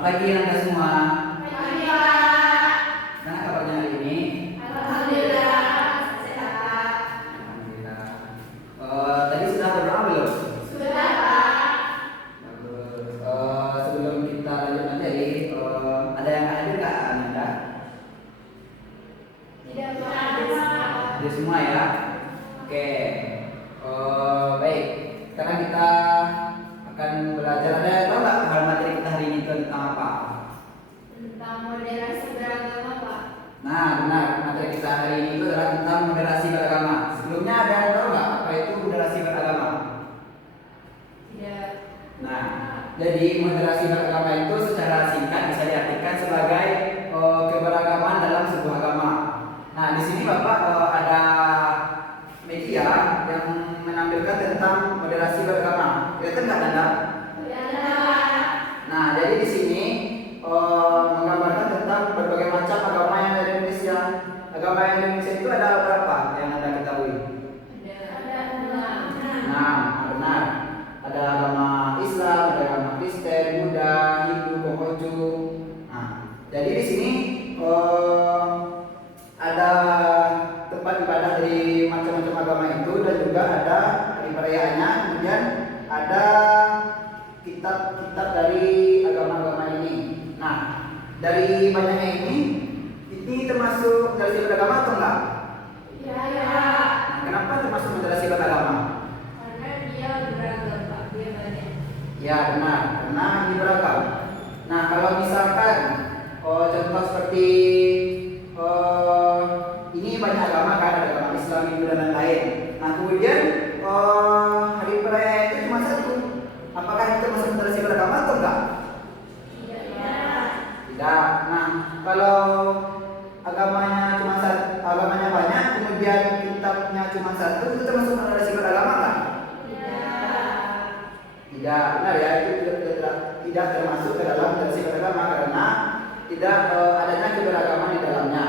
Selamat pagi Anda semua. Pagi, Pak. Gimana kabarnya hari ini? Alhamdulillah, sehat. Alhamdulillah. Tadi sudah berdoa belum? Sudah, Pak. Bagus. Sebelum kita lanjut materi, ada yang hadir nggak Anda? Tidak, Pak. Hadir semua ya. Oke. Baik. Sekarang kita akan belajar. Ada yang tahu nggak hal materi kita hari ini itu tentang apa? Tentang moderasi beragama, Pak. Nah, benar. Materi kita hari ini itu adalah tentang moderasi beragama. Sebelumnya ada yang tahu nggak apa itu moderasi beragama? Tidak. Nah, jadi moderasi beragama itu secara singkat bisa diartikan sebagai keberagaman dalam sebuah agama. Nah, di sini Bapak ada media yang menampilkan tentang moderasi beragama. Kelihatan nggak Anda? Tidak, Pak. Nah, jadi di sini menggambarkan tentang berbagai macam agama yang ada di Indonesia. Agama yang ada di Indonesia itu ada berapa yang Anda ketahui? Ada enam. Nah, benar. Ada agama Islam, ada agama Kristen, Buddha, Hindu, Konghucu. Nah, jadi di sini ada tempat ibadah dari macam-macam agama itu dan juga ada hari perayaannya. Kemudian ada kitab-kitab dari agama-agama ini. Nah, dari banyaknya ini termasuk moderasi beragama atau enggak? Ya. Nah, kenapa termasuk moderasi beragama? Karena dia beragam, Pak. Dia banyak. Ya benar, karena ini beragam. Nah kalau misalkan contoh seperti ini banyak agama kan, ada agama Islam, Hindu dan lain-lain. Nah kemudian hari perayaan itu cuma satu. Apakah itu termasuk moderasi beragama atau enggak? Tidak. Tidak. Nah kalau agamanya cuma satu, agamanya banyak, kemudian kitabnya cuma satu, itu termasuk moderasi beragama enggak? Tidak, benar ya, itu tidak termasuk ke dalam moderasi beragama karena tidak adanya keberagaman di dalamnya.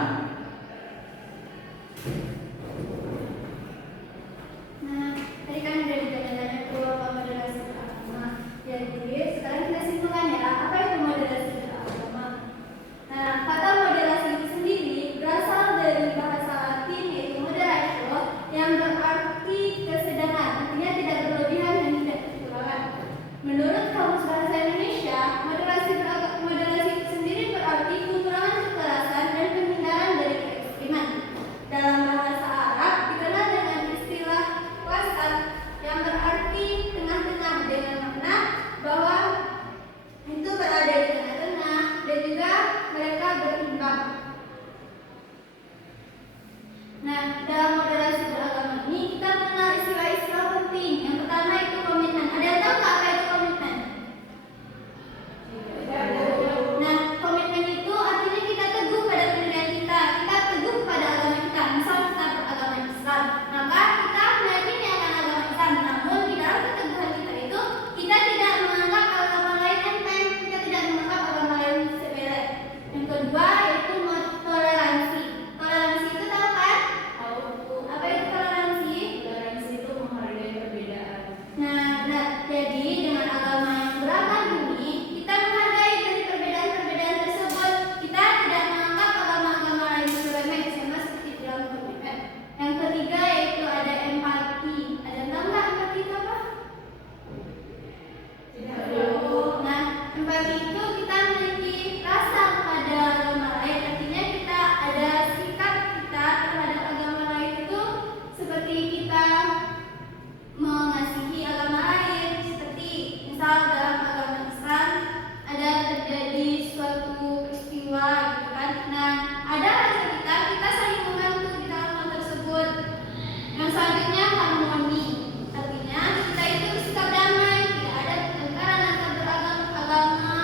Nah, tadi kan udah ditanya-tanya tuh apa moderasi beragama. Jadi sekarang kita simpulkan ya, apa itu moderasi beragama? Nah, kata moderasi itu sendiri berasal dari bahasa Latin yaitu moderatio yang berarti kesedaran, artinya tidak berlebihan dan tidak kekurangan. Menurut Kamus Bahasa Indonesia, moderasi itu sendiri berarti kekurangan kekerasan dan penghindaran dari keekstriman. Dalam bahasa Arab dikenal dengan istilah wasat yang berarti tengah-tengah dengan makna bahwa itu berada di tengah-tengah dan juga mereka berimbang. Nah, dalam moderasi beragama ini kita mengenal istilah-istilah penting. Yang pertama itu komitmen. Ada yang tahu nggak apa itu komitmen? Nah, komitmen itu artinya kita teguh pada pendirian kita. Kita teguh pada agama kita. Misal kita beragama Islam, maka kita meyakini akan agama Islam. Namun di dalam keteguhan kita itu kita tidak menganggap agama lain enteng. Kita tidak menganggap agama lain sepele. Yang kedua yaitu toleransi. Toleransi itu tahu kan? Tahu. Apa itu toleransi? Toleransi itu menghargai perbedaan. Nah, benar. Jadi dengan agama yang beragam ini, kita menghargai dari perbedaan-perbedaan tersebut. Kita tidak menganggap agama-agama lain itu remeh, sama seperti dalam komitmen. Yang ketiga yaitu ada empati. Ada yang tahu nggak empati itu apa? Tidak tahu. Nah, empati itu kita memiliki rasa kepada agama lain. Artinya kita ada sikap kita terhadap agama lain itu seperti kita mengasihi agama lain. Seperti misal dalam agama Islam ada terjadi suatu peristiwa gitu kan. Nah, ada rasa kita saling membantu di dalam hal tersebut. Yang selanjutnya harmoni. Artinya kita itu bersikap damai, tidak ada pertengkaran antar beragam agama,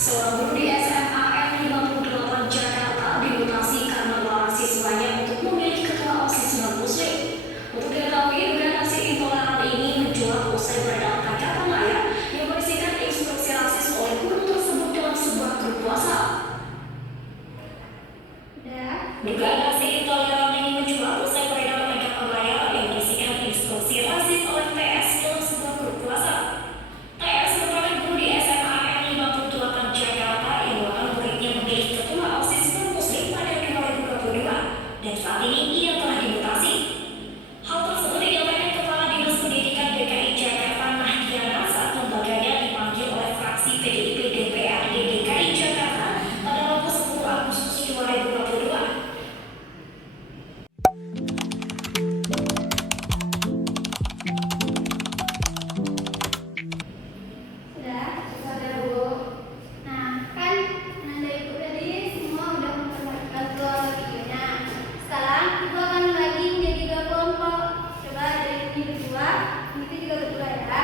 Seorang guru di SMA N 58 Jakarta dimutasi karena melarang siswanya untuk memilih ketua OSIS non-Muslim. Untuk diketahui, gerakan aksi intoleran ini mencuat usai beredarkan kata maya yang berisikan instruksi rasis oleh guru tersebut dalam sebuah grup WhatsApp. Dugaan aksi intoleran ini mencuat usai peredaran kata maya yang berisikan instruksi rasis oleh TS dalam sebuah grup WhatsApp. TS merupakan guru di SMA N 58 Jakarta yang melarang muridnya memilih ketua OSIS non-Muslim pada 2022 dan saat ini ia telah dimutasi. Hal tersebut disampaikan Kepala Dinas Pendidikan DKI Jakarta Mahdiana saat lembaganya dipanggil oleh fraksi PDIP DPRD DKI Jakarta pada Rabu 10 Agustus 2022. Sudah Bu. Nah, kan Nanda Ibu tadi semua udah memperhatikan dua videonya. Sekarang Ibu akan bagi menjadi dua kelompok. Coba dari ini berdua, itu juga berdua ya.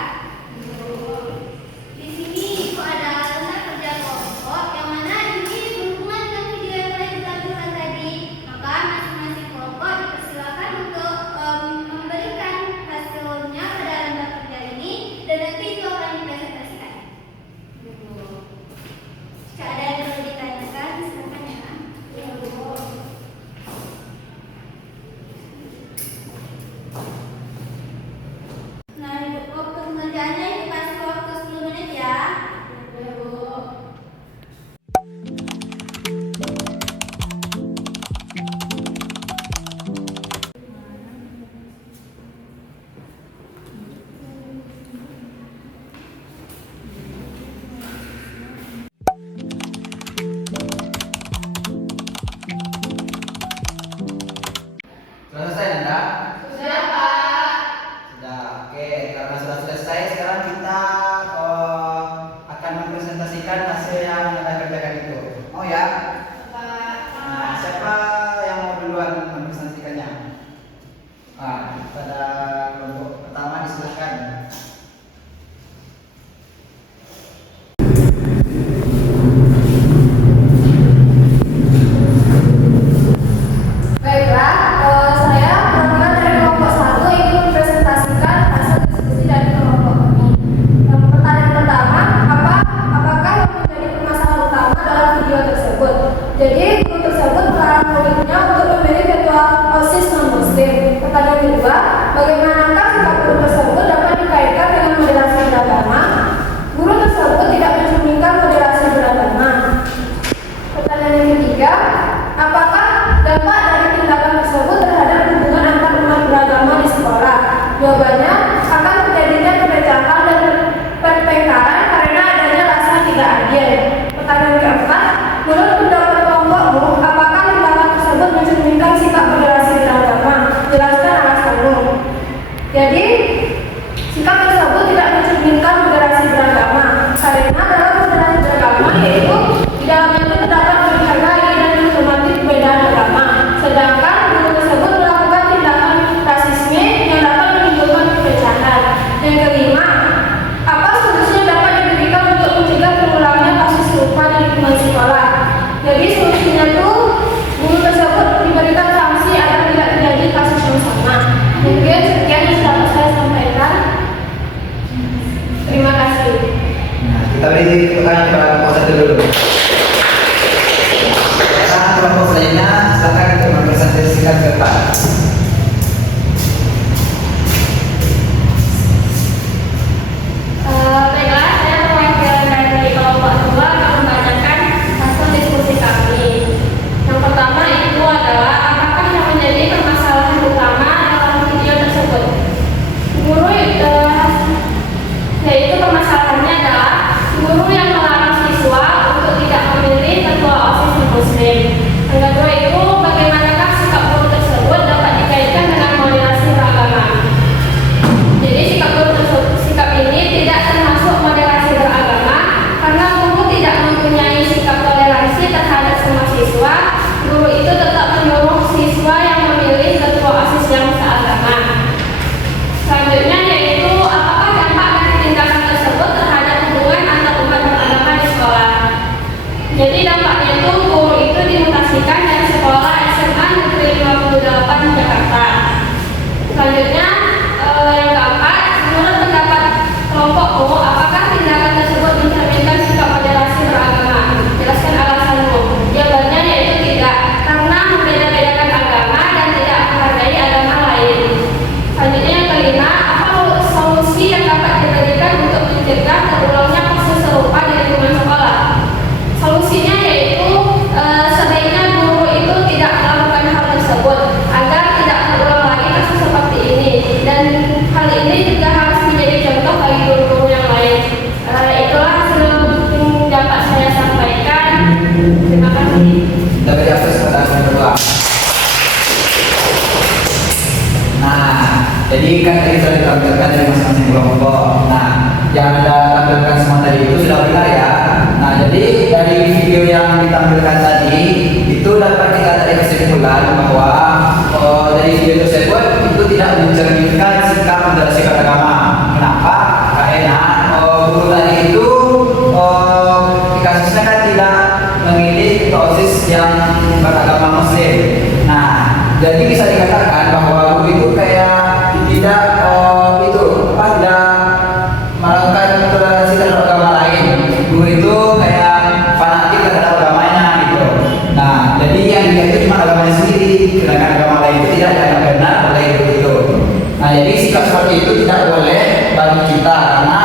Di sini Ibu ada tentang kerja kelompok yang mana ini berhubungan dengan video yang telah ditampilkan tadi. Maka masing-masing kelompok dipersilakan untuk memberikan hasilnya pada lembar kerja ini dan nanti itu akan dipresentasikan. Jika ada yang perlu ditanyakan, silakan ya. Nah, untuk waktu pengerjaannya itu kasih waktu 10 menit ya. Sudah selesai Nanda? Sudah, Pak. Sudah, oke. Karena sudah selesai, sekarang kita akan mempresentasikan hasil yang Nanda kerjakan itu. Mau ya? Pak. Nah, siapa yang mau duluan mempresentasikannya? Pada kelompok pertama disilahkan. Baiklah, saya perwakilan dari kelompok 1 ingin mempresentasikan hasil diskusi dari kelompok kami. Pertanyaan pertama, apakah yang menjadi permasalahan utama dalam video tersebut? Jadi, guru tersebut melarang muridnya untuk memilih ketua OSIS non-Muslim. Pertanyaan kedua, bagaimanakah sikap guru tersebut dapat dikaitkan dengan moderasi beragama? Guru tersebut tidak mencerminkan moderasi beragama. Pertanyaan yang ketiga, apakah dampak dari tindakan tersebut terhadap hubungan antar umat beragama di sekolah? Jawabannya, akan terjadinya perpecahan dan pertengkaran karena adanya rasa tidak adil. Pertanyaan keempat, menurut pendapat kelompokmu, apakah tindakan tersebut mencerminkan sikap moderasi beragama? Jelaskan alasanmu. Jadi, sikap tersebut tidak mencerminkan moderasi beragama karena dalam moderasi beragama yaitu di dalamnya itu terdapat menghargai dan menghormati perbedaan agama. Sedangkan guru tersebut melakukan tindakan rasisme yang dapat menimbulkan perpecahan. Yang kelima, apa solusi yang dapat diberikan untuk mencegah terulangnya kasus serupa di lingkungan sekolah? Jadi solusinya itu guru tersebut diberikan sanksi agar tidak terjadi kasus yang sama. Mungkin sekian yang dapat saya sampaikan. Terima kasih. Nah, kita beri tepuk tangan kepada kelompok 1 dulu. Sekarang kelompok selanjutnya silakan untuk mempresentasikan ke depan. Baiklah, saya perwakilan dari kelompok 2 akan membacakan hasil diskusi kami. Yang pertama itu adalah apakah yang menjadi permasalahan utama dalam video tersebut? Guru yaitu permasalahannya adalah guru yang melarang siswa untuk tidak memilih ketua OSIS non-Muslim. Yang kedua itu Jadi dampaknya itu guru itu dimutasikan dari sekolah SMA Negeri 58 Jakarta. Selanjutnya yang keempat, menurut pendapat kelompokmu, apakah tindakan tersebut mencerminkan sikap moderasi beragama? Jelaskan alasanmu. Jawabannya yaitu tidak, karena membeda-bedakan agama dan tidak menghargai agama lain. Selanjutnya yang kelima, apa solusi yang dapat diberikan untuk mencegah terulangnya kasus serupa di lingkungan sekolah? Solusinya yaitu sebaiknya guru itu tidak melakukan hal tersebut agar tidak terulang lagi kasus seperti ini, dan hal ini juga harus menjadi contoh bagi guru-guru yang lain. Itulah hasil yang dapat saya sampaikan. Terima kasih. Dari atas pertanyaan kedua. Nah, jadi kan tadi sudah ditampilkan dari masing-masing kelompok. Nah, yang Anda tampilkan semua tadi itu sudah benar ya. Nah, jadi dari video yang ditampilkan tadi itu dapat kita tarik kesimpulan bahwa dari video tersebut itu tidak mencerminkan sikap moderasi beragama. Kenapa? Karena guru tadi itu di kasusnya kan tidak memilih OSIS yang beragama Muslim. Nah, jadi bisa dikatakan bahwa guru itu kayak tidak tidak melakukan toleransi terhadap agama lain. Guru itu kayak fanatik terhadap agamanya gitu. Nah, jadi yang dia itu cuma agamanya sendiri, sedangkan agama lain itu tidak dianggap benar oleh guru itu. Nah, jadi sikap seperti itu tidak boleh bagi kita, karena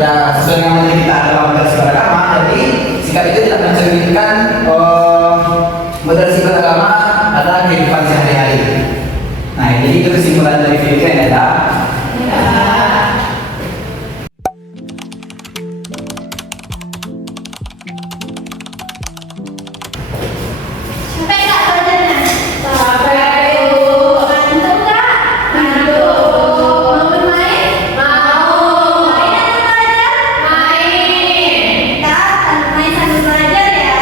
ya sesuai dengan materi kita adalah moderasi beragama. Jadi sikap itu tidak mencerminkan moderasi beragama adalah kehidupan sehari-hari. Nah, jadi itu kesimpulan dari video ini adalah Sampai nggak pelajarannya? Sampai Ngantuk nggak? Mau bermain? Main atau belajar? main. Kita main sambil belajar ya.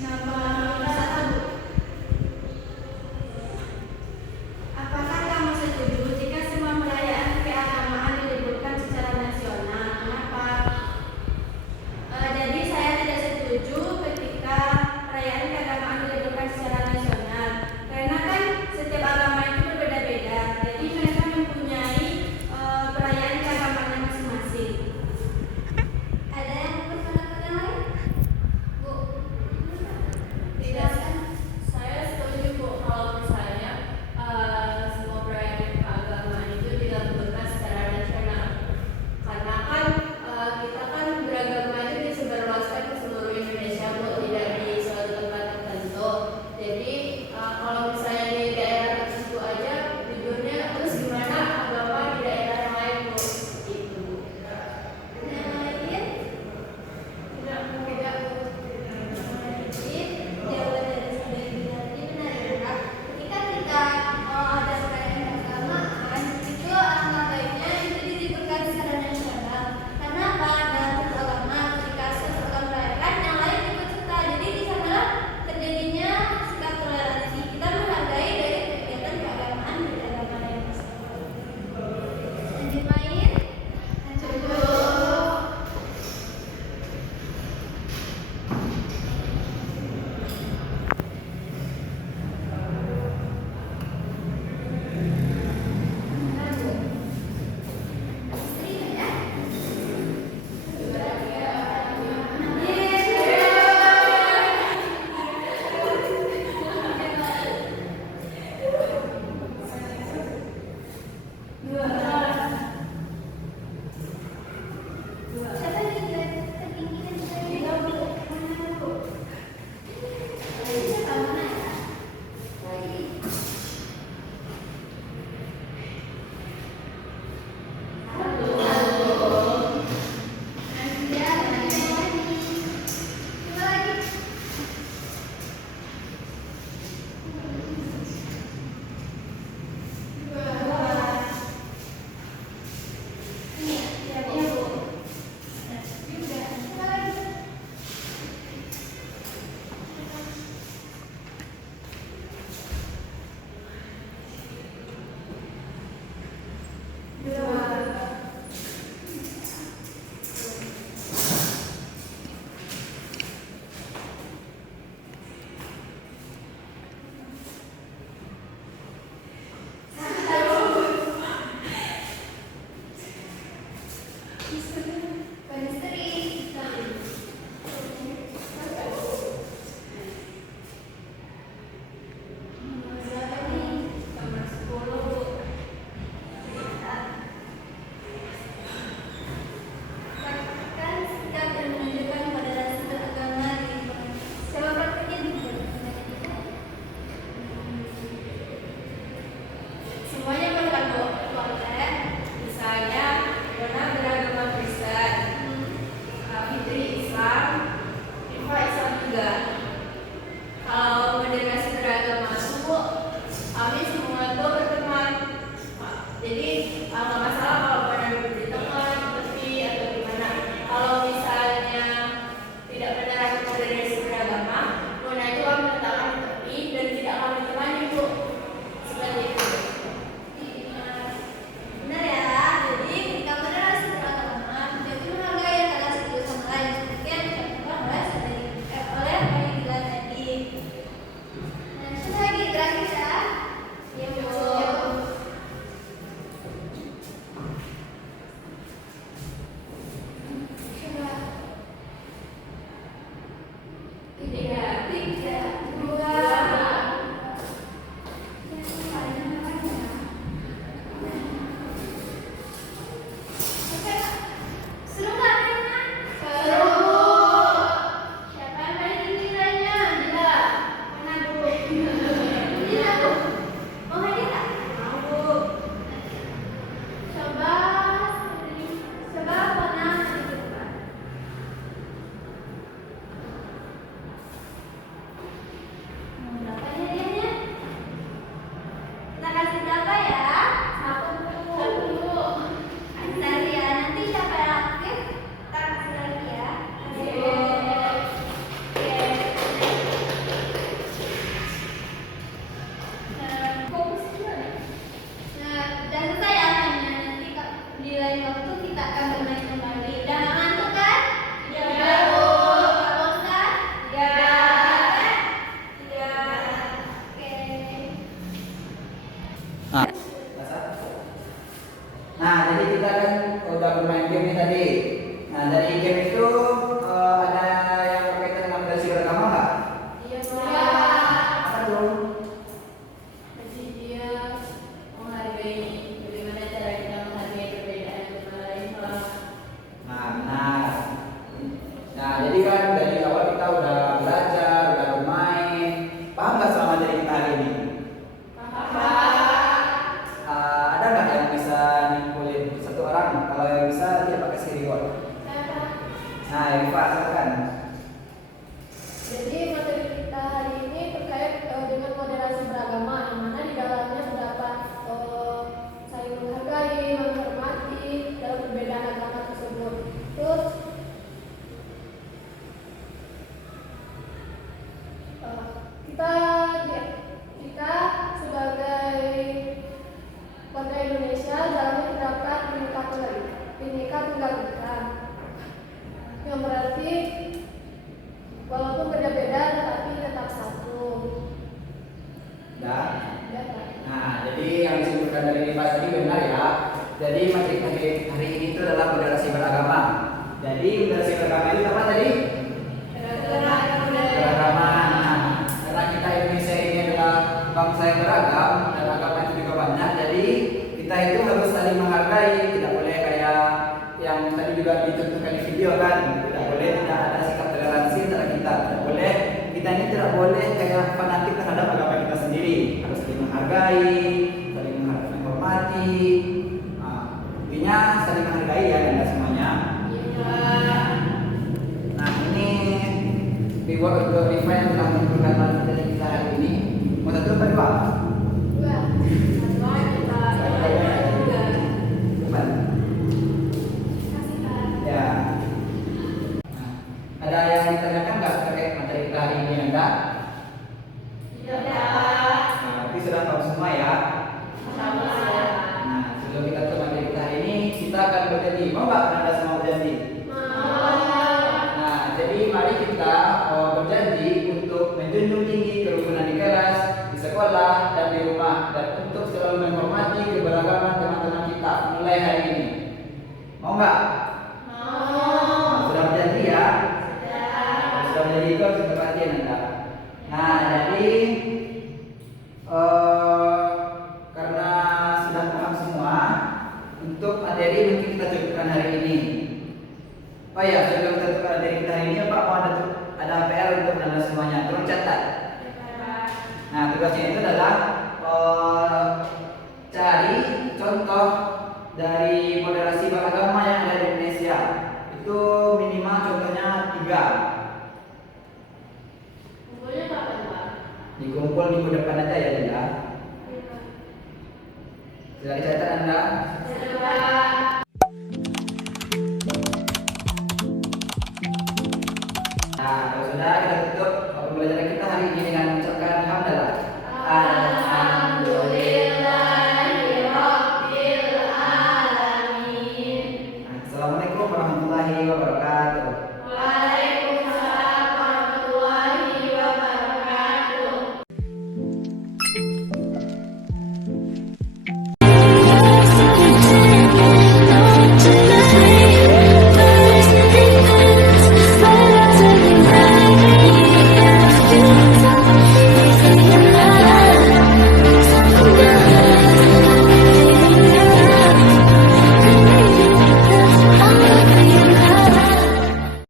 Nomor 1. Apakah kamu setuju jika semua perayaan keagamaan diliburkan secara nasional? Kenapa? Jadi saya tidak setuju ketika perayaan keagamaan diliburkan secara nasional, karena kan setiap agama itu berbeda-beda. Jadi mereka mempunyai perayaan keagamaannya masing-masing. Ada yang berpendapat yang lain? Bu? Tidak, saya setuju Bu kalau misalnya semua perayaan keagamaan itu dilakukan secara nasional. Karena kan kita kan beragama itu disebarluaskan ke seluruh Indonesia Bu, tidak di suatu tempat tertentu. Jadi kalau misalnya di daerah tertentu aja liburnya, terus gimana agama di daerah yang lain Bu? Itu Bu. Yang lain? Tidak Bu. Jadi jawaban dari saya tadi benar ya. Ketika kita ada perayaan keagamaan, itu alangkah baiknya itu diliburkan secara nasional. Karena apa? Dalam satu agama, ketika satu agama merayakan, yang lain ikut serta. Jadi di sana terjadinya sikap toleransi. Kita menghargai dari kegiatan keagamaan dari agama lain. Lanjut main? Lanjut. Siapa yang tertinggi dan tertinggi? Mana Bu? Siapa mana ya? Lagi. Semuanya boleh kan Bu? Boleh. Misalnya Dona beragama Kristen, Fitri Islam, Rifa Islam juga. Kalau moderasi beragama Bu, kami semua itu berteman. Jadi nggak masalah kalau pada duduk di tengah, tepi atau gimana. Kalau misalnya tidak menerapkan moderasi beragama, Dona itu kami letakkan di tepi dan tidak kami temani Bu. Seperti itu. Benar ya. Jadi ketika moderasi beragama, kita itu menghargai antara satu sama lain. Seperti yang dikatakan oleh Pak Yudila tadi. Nah, itu lagi terakhir ya. Ya Bu. Coba. 3, 2. Seru nggak mainnya? Seru. Siapa yang paling tinggi nilainya? Dila. Mana Bu? Dila Bu. Mau nggak Dila? Mau. Coba warna di depan. kita sebagai warga Indonesia dalamnya terdapat Bhinneka Tunggal Ika, yang berarti walaupun berbeda-beda tetapi tetap satu. Dah. Ya, Pak. Nah, jadi yang disebutkan dari Dimas tadi benar ya. Jadi materi hari ini itu adalah moderasi beragama. Jadi moderasi beragama itu apa tadi? Keragaman. Nah, karena kita Indonesia ini adalah bangsa yang beragam dan agama itu juga banyak. Jadi kita itu harus saling menghargai. Tidak boleh kayak yang tadi juga dicontohkan di video kan. Tidak boleh tidak ada sikap toleransi antara kita. Tidak boleh kita ini tidak boleh kayak fanatik terhadap agama kita sendiri. Harus saling menghargai, saling menghormati. Intinya saling menghargai ya Anda semuanya. Nah ini reward untuk Rifa yang telah mengumpulkan materi kita hari ini. Mau satu apa dua? Bukan. Ya. Nah, ada yang ditanyakan nggak terkait materi kita hari ini Anda? Nah, tapi sudah tahu semua ya. Nah, sebelum kita ke materi kita hari ini, kita akan berjanji. Mau nggak Anda semua berjanji? Nah, jadi mari kita berjanji untuk menjunjung tinggi kerukunan di kelas, di sekolah, dan di rumah, dan untuk selalu menghormati keberagaman teman-teman kita mulai hari ini. Mau nggak? Nah, sudah berjanji ya? Sudah berjanji itu harus perhatian Anda. Nah, jadi karena sudah paham semua, untuk materi mungkin kita cukupkan hari ini. Oh ya, sebelum kita cukupkan materi kita hari ini, Pak mau ada PR untuk Anda semuanya. Tolong catat. Nah, tugasnya itu adalah cari contoh dari moderasi beragama yang ada di Indonesia. Itu minimal contohnya 3. Dikumpul minggu depan aja ya, Dinda. Sudah dicatat Anda? Nah, kalau sudah kita tutup pembelajaran kita hari ini dengan mengucapkan hamdalah.